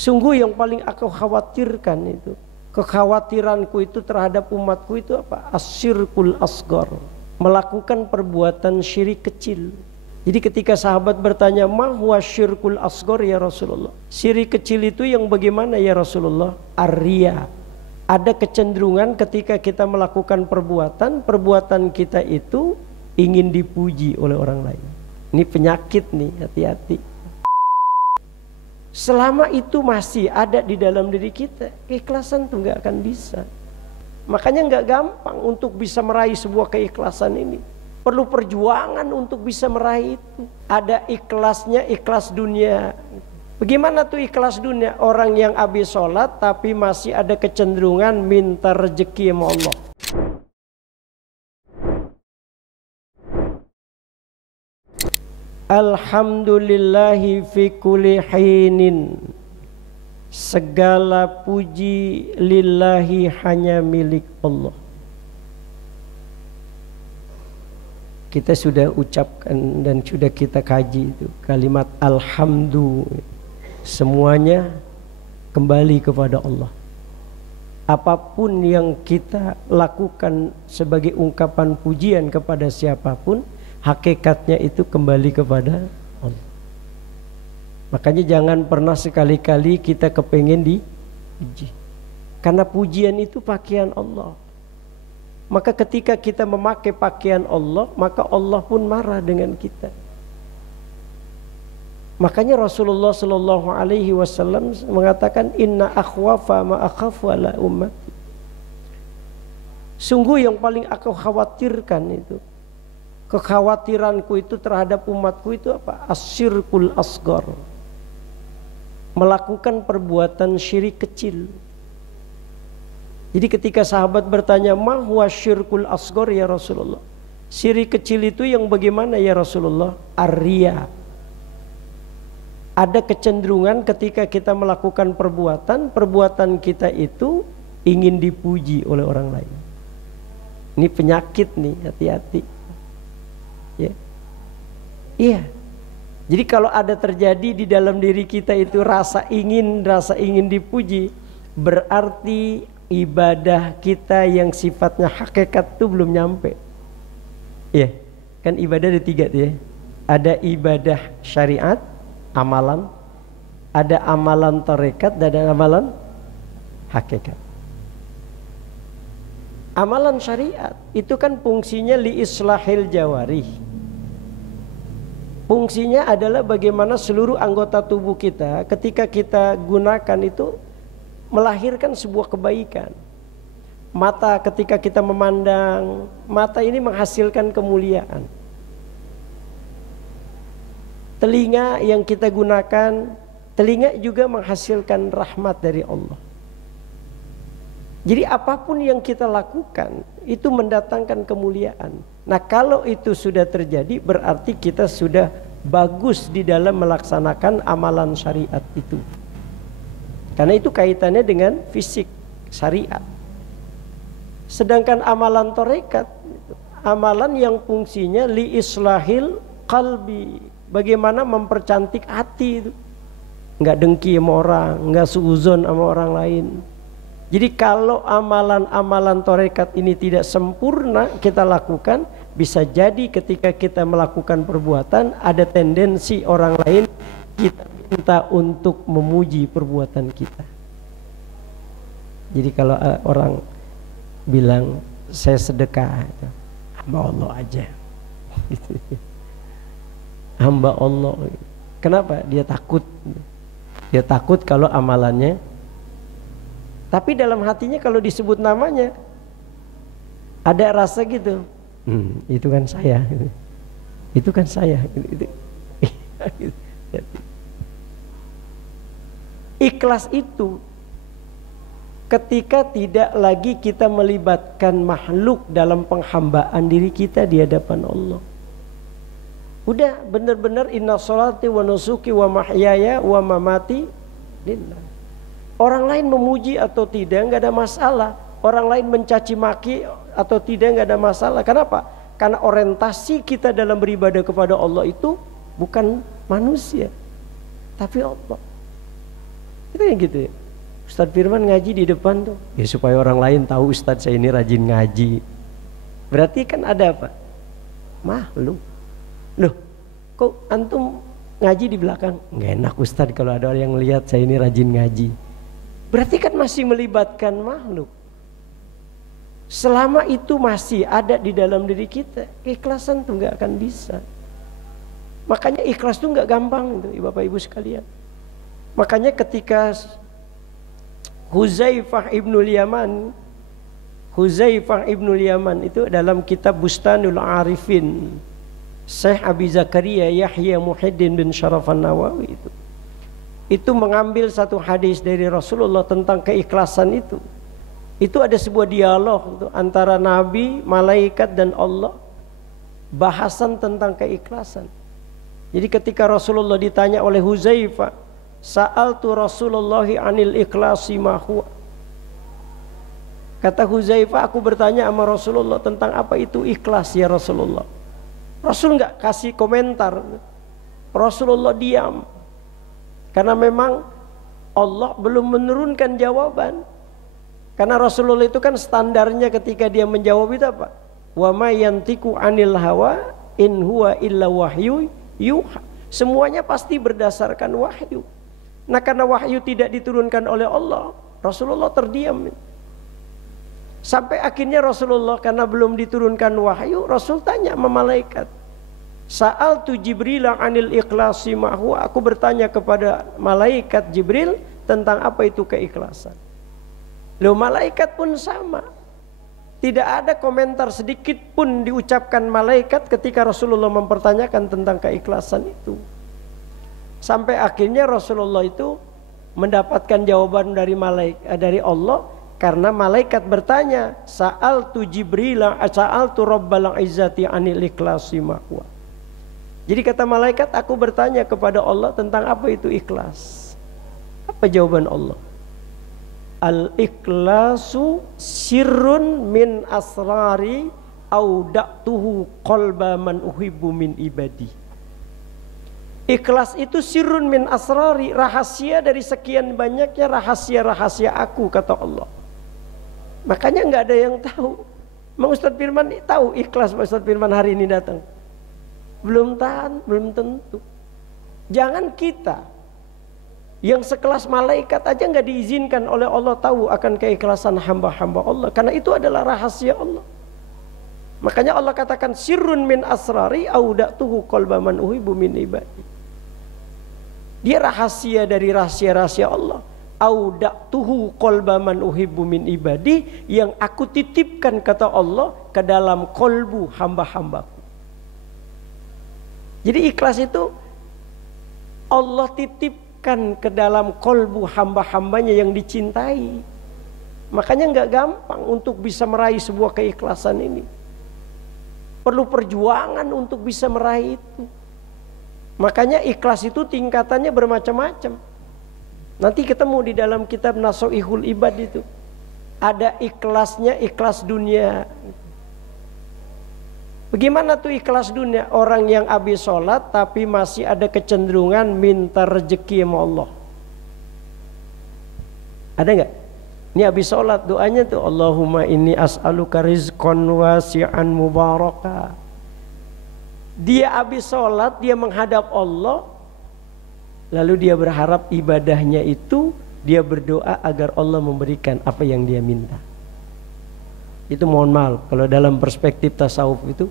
Sungguh yang paling aku khawatirkan itu, kekhawatiranku itu terhadap umatku itu apa? Asyirkul asghar, melakukan perbuatan syirik kecil. Jadi ketika sahabat bertanya, ma huwa syirkul asghar ya Rasulullah? Syirik kecil itu yang bagaimana ya Rasulullah? Ar-riya. Ada kecenderungan ketika kita melakukan perbuatan kita itu ingin dipuji oleh orang lain. Ini penyakit nih, hati-hati. Selama itu masih ada di dalam diri kita, keikhlasan tuh nggak akan bisa. Makanya nggak gampang untuk bisa meraih sebuah keikhlasan ini. Perlu perjuangan untuk bisa meraih itu. Ada ikhlasnya, ikhlas dunia. Bagaimana tuh ikhlas dunia? Orang yang habis sholat tapi masih ada kecenderungan minta rezeki sama Allah. Alhamdulillahi fi kulli hinin. Segala puji lillahi hanya milik Allah. Kita sudah ucapkan dan sudah kita kaji itu kalimat alhamdulillah. Semuanya kembali kepada Allah. Apapun yang kita lakukan sebagai ungkapan pujian kepada siapapun, hakikatnya itu kembali kepada Allah. Makanya jangan pernah sekali-kali kita kepengen dipuji. Karena pujian itu pakaian Allah. Maka ketika kita memakai pakaian Allah, maka Allah pun marah dengan kita. Makanya Rasulullah Shallallahu Alaihi Wasallam mengatakan, Inna akhwafa ma akhafu ala ummati. Sungguh yang paling aku khawatirkan itu, kekhawatiranku itu terhadap umatku itu apa? Asyirkul asghar, melakukan perbuatan syirik kecil. Jadi ketika sahabat bertanya, ma huwa syirkul asghar ya Rasulullah? Syirik kecil itu yang bagaimana ya Rasulullah? Ar-riya. Ada kecenderungan ketika kita melakukan perbuatan kita itu ingin dipuji oleh orang lain. Ini penyakit nih, hati-hati. Ya. Iya. Jadi kalau ada terjadi di dalam diri kita itu rasa ingin dipuji, berarti ibadah kita yang sifatnya hakikat itu belum nyampe. Iya. Kan ibadah ada 3 tuh ya. Ada ibadah syariat, amalan, ada amalan tarekat, dan ada amalan hakikat. Amalan syariat itu kan fungsinya li islahil jawarih. Fungsinya adalah bagaimana seluruh anggota tubuh kita ketika kita gunakan itu melahirkan sebuah kebaikan. Mata ketika kita memandang, mata ini menghasilkan kemuliaan. Telinga yang kita gunakan, telinga juga menghasilkan rahmat dari Allah. Jadi apapun yang kita lakukan itu mendatangkan kemuliaan. Nah kalau itu sudah terjadi berarti kita sudah bagus di dalam melaksanakan amalan syariat itu. Karena itu kaitannya dengan fisik syariat. Sedangkan amalan tarekat, amalan yang fungsinya li islahil qalbi, bagaimana mempercantik hati itu. Enggak dengki sama orang, enggak suuzon sama orang lain. Jadi kalau amalan-amalan tarekat ini tidak sempurna kita lakukan, bisa jadi ketika kita melakukan perbuatan ada tendensi orang lain kita minta untuk memuji perbuatan kita. Jadi kalau orang bilang saya sedekah, hamba Allah aja. Hamba Allah. Kenapa? Dia takut. Dia takut kalau amalannya. Tapi dalam hatinya kalau disebut namanya ada rasa gitu. Itu kan saya. Itu kan saya. Ikhlas itu ketika tidak lagi kita melibatkan makhluk dalam penghambaan diri kita di hadapan Allah. Udah benar-benar inna sholati wa nusuki wa mahyaya wa mamati lillah. Orang lain memuji atau tidak nggak ada masalah. Orang lain mencaci maki atau tidak nggak ada masalah. Kenapa? Karena orientasi kita dalam beribadah kepada Allah itu bukan manusia, tapi Allah. Katanya gitu ya. Ustadz Firman ngaji di depan tuh ya supaya orang lain tahu Ustadz saya ini rajin ngaji. Berarti kan ada apa? Maklum. Loh, kok antum ngaji di belakang? Nggak enak Ustadz kalau ada orang yang lihat saya ini rajin ngaji. Berarti kan masih melibatkan makhluk. Selama itu masih ada di dalam diri kita, keikhlasan tuh nggak akan bisa. Makanya ikhlas tuh nggak gampang itu, Bapak Ibu sekalian. Makanya ketika Huzaifah ibnul Yaman itu dalam kitab Bustanul Arifin, Syekh Abi Zakaria Yahya Muhyiddin bin Syaraf an-Nawawi itu mengambil satu hadis dari Rasulullah tentang keikhlasan itu. Itu ada sebuah dialog antara Nabi, malaikat dan Allah, bahasan tentang keikhlasan. Jadi ketika Rasulullah ditanya oleh Huzaifah, sa'altu Rasulullahi anil ikhlasi ma huwa. Kata Huzaifah, aku bertanya sama Rasulullah tentang apa itu ikhlas ya Rasulullah. Rasul nggak kasih komentar. Rasulullah diam. Karena memang Allah belum menurunkan jawaban. Karena Rasulullah itu kan standarnya ketika dia menjawab itu apa? Wa ma yantiqu anil hawa in huwa illa wahyu yuha. Semuanya pasti berdasarkan wahyu. Nah karena wahyu tidak diturunkan oleh Allah, Rasulullah terdiam. Sampai akhirnya Rasulullah karena belum diturunkan wahyu, Rasul tanya sama malaikat. Sa'altu Jibril anil ikhlasi ma huwa. Aku bertanya kepada malaikat Jibril tentang apa itu keikhlasan. Loh, malaikat pun sama. Tidak ada komentar sedikit pun diucapkan malaikat ketika Rasulullah mempertanyakan tentang keikhlasan itu. Sampai akhirnya Rasulullah itu mendapatkan jawaban dari Allah karena malaikat bertanya, sa'altu Jibril sa'altu Rabbal Izzati anil ikhlasi ma huwa. Jadi kata malaikat, aku bertanya kepada Allah tentang apa itu ikhlas. Apa jawaban Allah? Al-ikhlasu sirrun min asrari auda'tuhu qalba man uhibbu min ibadi. Ikhlas itu sirrun min asrari, rahasia dari sekian banyaknya rahasia-rahasia aku, kata Allah. Makanya nggak ada yang tahu. Mang Ustadz Firman tahu ikhlas Pak Ustadz Firman hari ini datang? Belum tahu, belum tentu. Jangan kita yang sekelas malaikat aja nggak diizinkan oleh Allah tahu akan keikhlasan hamba-hamba Allah, karena itu adalah rahasia Allah. Makanya Allah katakan sirrun min asrari auda'tuhu qalba man uhibbu min ibadi. Dia rahasia dari rahasia-rahasia Allah. Auda'tuhu qalba man uhibbu min ibadi, yang aku titipkan, kata Allah, ke dalam kolbu hamba-hambaku. Jadi ikhlas itu Allah titipkan ke dalam kolbu hamba-hambanya yang dicintai. Makanya nggak gampang untuk bisa meraih sebuah keikhlasan ini. Perlu perjuangan untuk bisa meraih itu. Makanya ikhlas itu tingkatannya bermacam-macam. Nanti ketemu di dalam kitab Nasoihul Ibad itu. Ada ikhlasnya, ikhlas dunia. Bagaimana tuh ikhlas dunia? Orang yang habis sholat tapi masih ada kecenderungan minta rezeki sama Allah. Ada nggak? Ini habis sholat doanya tuh, Allahumma inni as'aluka rizqan wasi'an mubaraka. Dia habis sholat, dia menghadap Allah, lalu dia berharap ibadahnya itu, dia berdoa agar Allah memberikan apa yang dia minta. Itu mohon maaf, kalau dalam perspektif tasawuf itu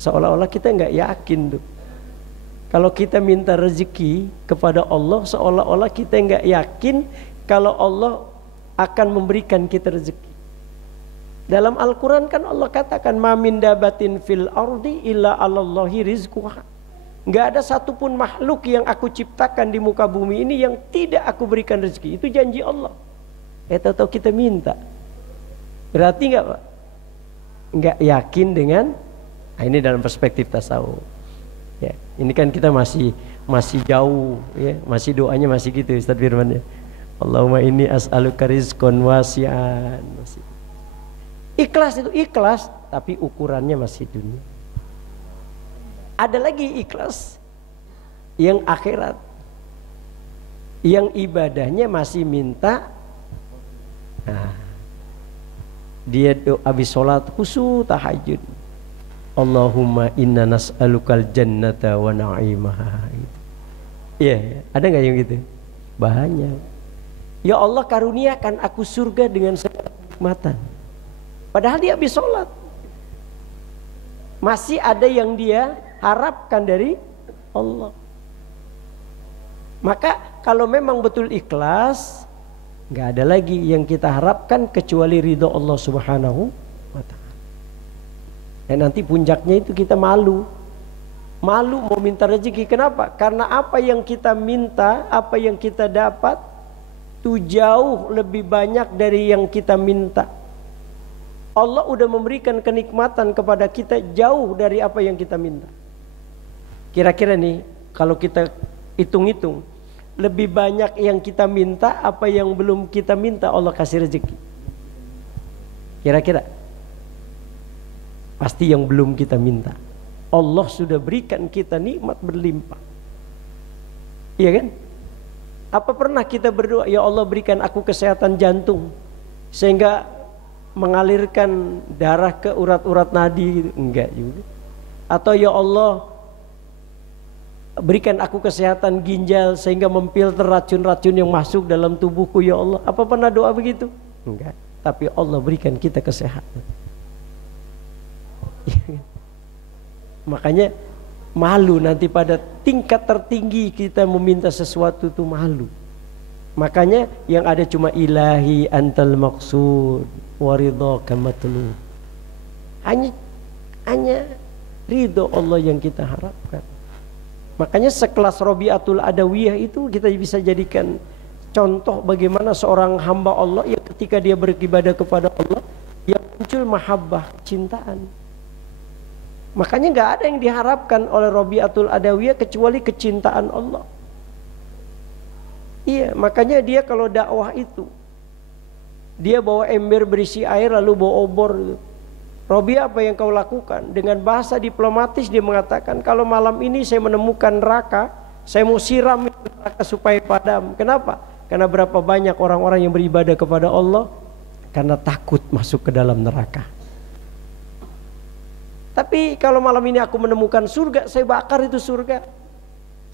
seolah-olah kita nggak yakin tuh. Kalau kita minta rezeki kepada Allah, seolah-olah kita nggak yakin kalau Allah akan memberikan kita rezeki. Dalam Al-Quran kan Allah katakan, ma min dabatin fil ardi illa 'alallahi rizquha. Nggak ada satupun makhluk yang aku ciptakan di muka bumi ini yang tidak aku berikan rezeki. Itu janji Allah. Tahu-tahu kita minta. Berarti nggak Pak? Nggak yakin dengan. Nah, ini dalam perspektif tasawuf. Ya, ini kan kita masih jauh, ya, masih doanya masih gitu Ustaz Firman ya. Allahumma inni as'aluka rizqan wasi'an. Ikhlas itu ikhlas, tapi ukurannya masih dunia. Ada lagi ikhlas yang akhirat. Yang ibadahnya masih minta, nah, dia habis sholat khusyuk tahajud, Allahumma inna nas'alukal jannata wa na'imaha. Iya, ada nggak yang gitu? Banyak. Ya Allah karuniakan aku surga dengan segala kenikmatan. Padahal dia habis sholat. Masih ada yang dia harapkan dari Allah. Maka kalau memang betul ikhlas, nggak ada lagi yang kita harapkan kecuali ridho Allah Subhanahu wa ta'ala. Dan nanti puncaknya itu kita malu. Malu mau minta rezeki. Kenapa? Karena apa yang kita minta, apa yang kita dapat itu jauh lebih banyak dari yang kita minta. Allah udah memberikan kenikmatan kepada kita jauh dari apa yang kita minta. Kira-kira nih kalau kita hitung-hitung, lebih banyak yang kita minta apa yang belum kita minta Allah kasih rezeki? Kira-kira? Pasti yang belum kita minta. Allah sudah berikan kita nikmat berlimpah. Iya kan? Apa pernah kita berdoa, ya Allah berikan aku kesehatan jantung sehingga mengalirkan darah ke urat-urat nadi? Enggak juga. Atau ya Allah berikan aku kesehatan ginjal sehingga memfilter racun-racun yang masuk dalam tubuhku, ya Allah. Apa pernah doa begitu? Enggak. Tapi Allah berikan kita kesehatan. Makanya malu nanti pada tingkat tertinggi kita meminta sesuatu itu malu. Makanya yang ada cuma ilahi antal maqsud waridhaka matlub. Hanya ridho Allah yang kita harapkan. Makanya sekelas Rabi'atul Adawiyah itu kita bisa jadikan contoh bagaimana seorang hamba Allah yang ketika dia beribadah kepada Allah yang muncul mahabbah, cintaan. Makanya nggak ada yang diharapkan oleh Rabi'atul Adawiyah kecuali kecintaan Allah. Iya, makanya dia kalau dakwah itu dia bawa ember berisi air lalu bawa obor gitu. Robi, apa yang kau lakukan? Dengan bahasa diplomatis dia mengatakan, kalau malam ini saya menemukan neraka, saya mau siram neraka supaya padam. Kenapa? Karena berapa banyak orang-orang yang beribadah kepada Allah karena takut masuk ke dalam neraka. Tapi kalau malam ini aku menemukan surga, saya bakar itu surga.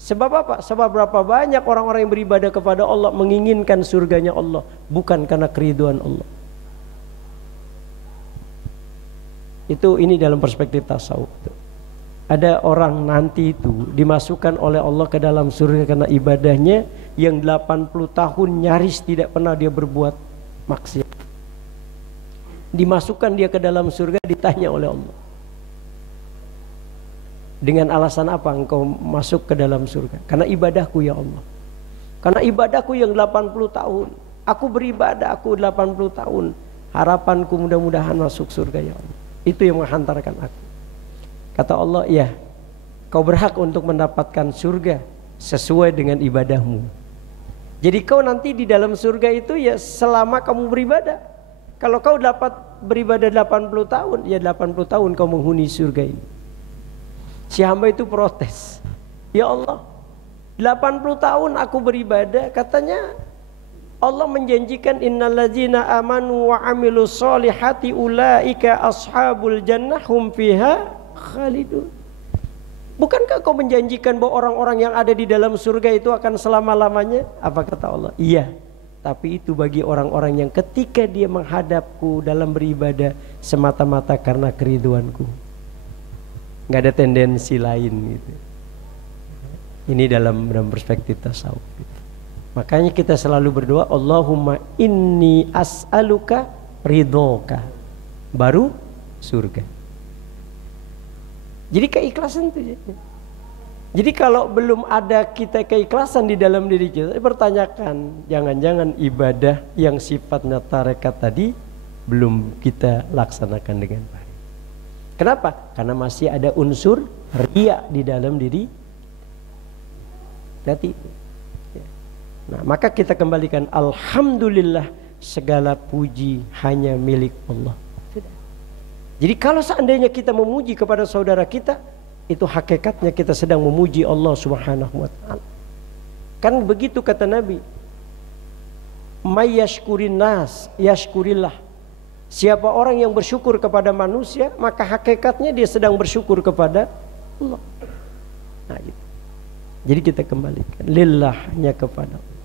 Sebab apa? Sebab berapa banyak orang-orang yang beribadah kepada Allah menginginkan surganya Allah, bukan karena keriduan Allah. Itu ini dalam perspektif tasawuf. Ada orang nanti itu dimasukkan oleh Allah ke dalam surga karena ibadahnya yang 80 tahun nyaris tidak pernah dia berbuat maksiat. Dimasukkan dia ke dalam surga, ditanya oleh Allah, dengan alasan apa engkau masuk ke dalam surga? Karena ibadahku ya Allah. Karena ibadahku yang 80 tahun. Aku beribadah, aku 80 tahun. Harapanku mudah-mudahan masuk surga ya Allah. Itu yang menghantarkan aku. Kata Allah, ya, kau berhak untuk mendapatkan surga sesuai dengan ibadahmu. Jadi kau nanti di dalam surga itu ya selama kamu beribadah. Kalau kau dapat beribadah 80 tahun, ya 80 tahun kau menghuni surga ini. Si hamba itu protes, ya Allah 80 tahun aku beribadah, katanya Allah menjanjikan innalladzina amanu wa amilus solihati ulaika ashabul jannah hum fiha khalidun. Bukankah kau menjanjikan bahwa orang-orang yang ada di dalam surga itu akan selama-lamanya? Apa kata Allah? Iya, tapi itu bagi orang-orang yang ketika dia menghadapku dalam beribadah semata-mata karena keriduanku, nggak ada tendensi lain gitu. Ini dalam perspektif tasawuf. Makanya kita selalu berdoa, Allahumma inni as'aluka ridhoka, baru surga. Jadi keikhlasan itu. Jadi kalau belum ada kita keikhlasan di dalam diri kita, pertanyakan, jangan-jangan ibadah yang sifatnya tarekat tadi belum kita laksanakan dengan baik. Kenapa? Karena masih ada unsur riya di dalam diri. Berarti itu. Nah, maka kita kembalikan, alhamdulillah segala puji hanya milik Allah. Jadi kalau seandainya kita memuji kepada saudara kita, itu hakikatnya kita sedang memuji Allah Subhanahu wa ta'ala. Kan begitu kata Nabi. May yashkurin nas yashkurillah. Siapa orang yang bersyukur kepada manusia, maka hakikatnya dia sedang bersyukur kepada Allah. Nah, gitu. Jadi kita kembalikan lillahnya kepada Allah.